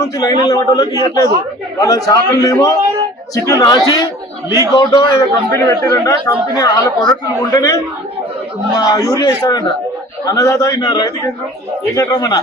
నుంచి లైన్ నిలబడలోకి ఇవ్వట్లేదు. వాళ్ళ షాపులనేమో చిట్టు రాసి లీక్ అవుట్ ఏదో కంపెనీ పెట్టిరంట. కంపెనీ వాళ్ళ ప్రొడక్ట్ ఉంటేనే యూరియా ఇస్తాడంట. అన్నదాత ఈయన రైతు కేంద్రం వెంకటరమణ.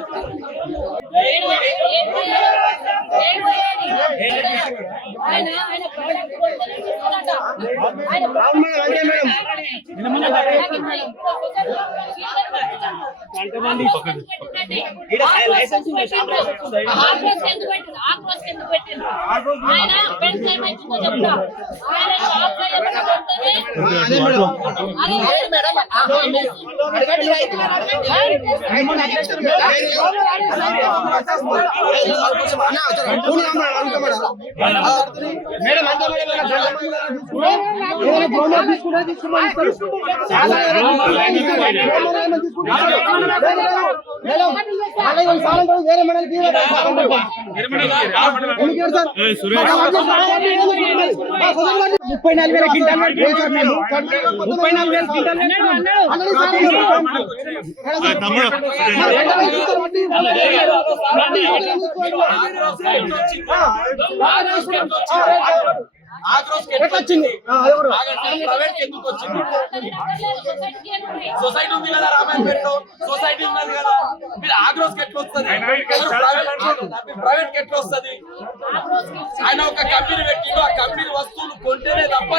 సొసైటీ ఉంది కదా రామాయణపేటలో, సొసైటీ ఉన్నది కదా, మీరు ఆగ్రోస్ ఎట్లా వస్తుంది? ప్రైవేట్ ఎట్లా వస్తుంది? ఆయన ఒక కంపెనీ పెట్టిండు, ఆ కంపెనీ వస్తువులు కొంటేనే తప్ప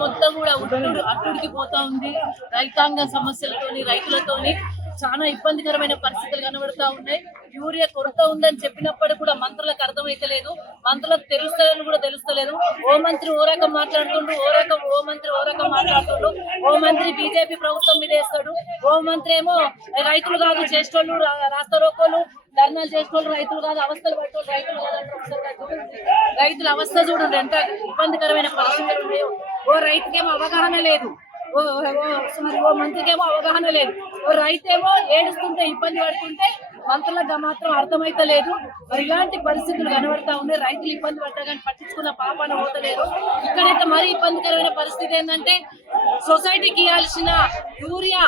మొత్తం కూడా అట్టుడికి పోతా ఉంది. రైతాంగ సమస్యలతోని, రైతులతోని చాలా ఇబ్బందికరమైన పరిస్థితులు కనబడతా ఉన్నాయి. యూరియా కొరత ఉందని చెప్పినప్పుడు కూడా మంత్రులకు అర్థమైతలేదు, మంత్రులకు తెలుస్తలేదని కూడా తెలుస్తలేదు. ఓ మంత్రి ఓ రకం మాట్లాడుతుండ్రు, ఓ మంత్రి ఓ రకం మాట్లాడుతుండ్రు. ఓ మంత్రి బీజేపీ ప్రభుత్వం మీద వేస్తాడు, ఓ మంత్రి ఏమో రైతులు కాదు చేసేటోళ్ళు, రాస్తా రోకోలు ధర్నాలు చేసేటోళ్ళు రైతులు కాదు, అవస్థలు పట్టేవాళ్ళు రైతులు కాదు. రైతుల అవస్థ చూడండి ఎంత ఇబ్బందికరమైన పరిస్థితులు ఉన్నాయో. ఓ రైతుకేమో అవగాహన లేదు, ఓ మంత్రికేమో అవగాహన లేదు. ఓ రైతేమో ఏడుస్తుంటే ఇబ్బంది పడుతుంటే మంత్రులకు మాత్రం అర్థమైతలేదు. మరి ఇలాంటి పరిస్థితులు కనబడతా ఉన్నాయి. రైతులు ఇబ్బంది పడ్డా కానీ పట్టించుకున్న పాపాన పోతలేరు. ఇక్కడైతే మరీ ఇబ్బందికరమైన పరిస్థితి ఏంటంటే సొసైటీకి ఇవ్వాల్సిన యూరియా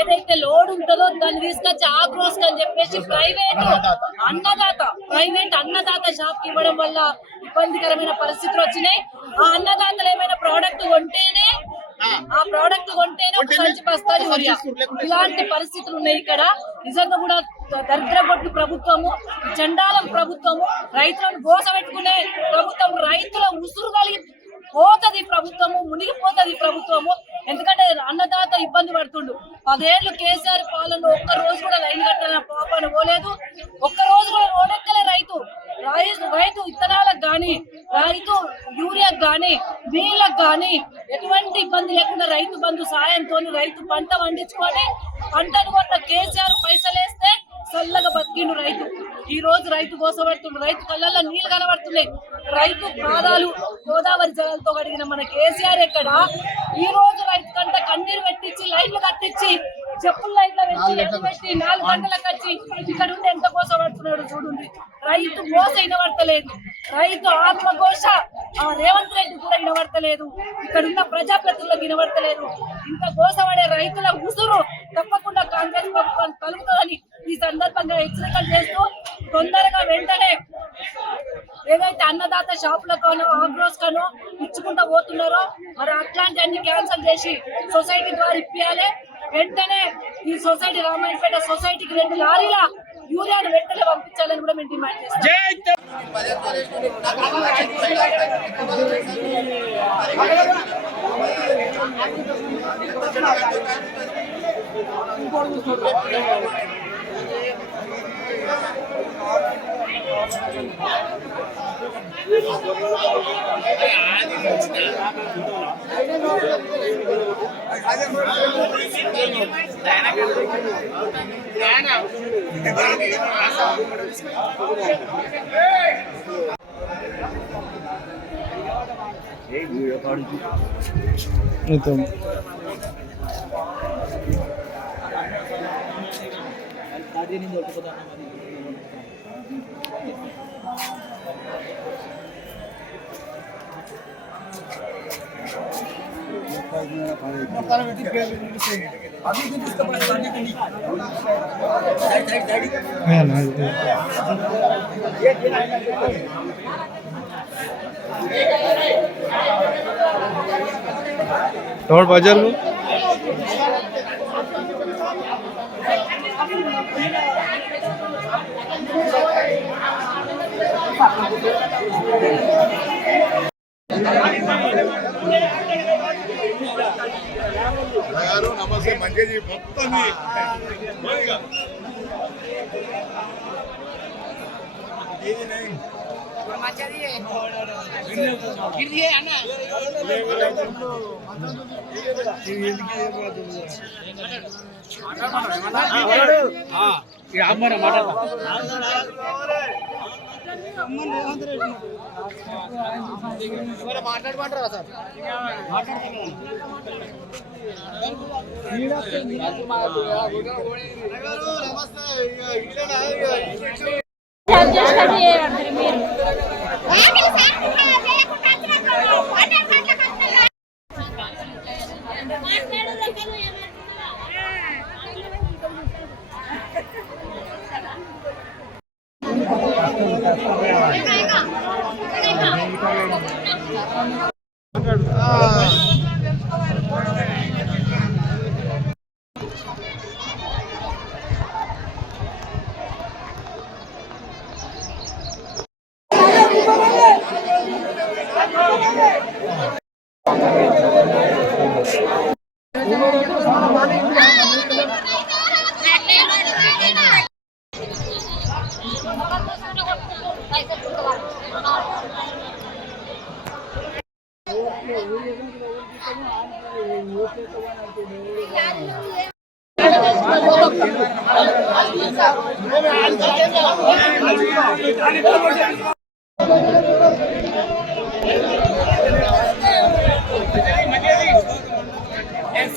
ఏదైతే లోడ్ ఉంటుందో దాన్ని తీసుకొచ్చి ఆగ్రోస్ అని చెప్పేసి ప్రైవేట్ అన్నదాత షాప్ కి ఇవ్వడం వల్ల ఇబ్బందికరమైన పరిస్థితులు వచ్చినాయి. ఆ అన్నదాతలు ఏమైనా ప్రోడక్ట్ కొంటేనే ఒక సంచి బస్తాలు యూరియా. ఇలాంటి పరిస్థితులు ఉన్నాయి ఇక్కడ. నిజంగా కూడా దరిద్రగొట్టు ప్రభుత్వము, చండాలం ప్రభుత్వము, రైతులను గోసపెట్టుకునే ప్రభుత్వం, రైతుల ఉసురు కలిగి పోతుంది ప్రభుత్వము, మునిగిపోతుంది ప్రభుత్వము. ఎందుకంటే అన్నదాత ఇబ్బంది పడుతుండు. 10 ఏళ్ళు కేసీఆర్ పాలన ఒక్క రోజు కూడా లైన్ కట్టాలని పాపన పోలేదు, ఒక్క రోజు కూడా రోడెక్కలే రైతు విత్తనాలకు గాని, రైతు యూరియాకు గాని, నీళ్ళకు గాని ఎటువంటి ఇబ్బంది లేకుండా రైతు బంధు సాయంతో రైతు పంట పండించుకొని పంటను కొన్న కేసీఆర్ పైసలేస్తే చల్లగా బతికిండు రైతు. ఈ రోజు రైతు కోసపడుతుండు, రైతు కళ్ళల్లో నీళ్లు కనబడుతున్నాయి. రైతు పాదాలు గోదావరి జలాలతో కడిగిన మన కేసీఆర్ ఎక్కడ? ఈ రోజు రైతు కంట కన్నీరు పెట్టించి లైన్లు కట్టించి చెప్పులు లైన్లో పెట్టి 4 గంటలకు వచ్చి ఇక్కడ ఉండి ఎంత కోసపడుతున్నాడు చూడండి. రైతు కోస వినబడతలేదు, రైతు ఆత్మఘోష రేవంత్ రెడ్డి కూడా వినబడతలేదు, ఇక్కడ ఉన్న ప్రజాప్రతినిధులకు వినబడతలేదు. ఇంత కోసపడే రైతుల ఉసురు తప్పకుండా కాంగ్రెస్ ప్రభుత్వం కలుగుతుందని ఈ సందర్భంగా హెచ్చరికలు చేస్తూ తొందరగా వెంటనే ఏదైతే అన్నదాత షాపులకనో ఆగ్రోస్ కనో ఇచ్చుకుంటూ పోతున్నారో మరి అట్లాంటి అన్ని క్యాన్సల్ చేసి సొసైటీ ద్వారా ఇప్పియాలి. వెంటనే ఈ సొసైటీ రామాయణపేట సొసైటీకి 2 లారీల యూరియాను వెంటనే పంపించాలని కూడా మేము డిమాండ్ చేస్తాం. itu ya nah itu তোমার বাজার నమస్తే మంచి మొత్తం మాట్లాడమంటారా సార్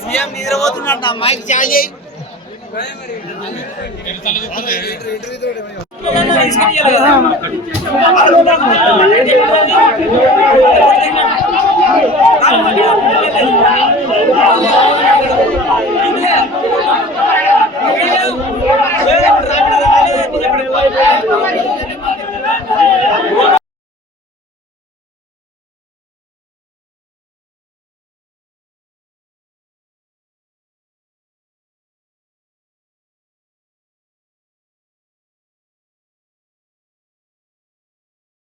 సీఎం నిద్రపోతున్నాడు మైక్ చాలు చేయి Yeah.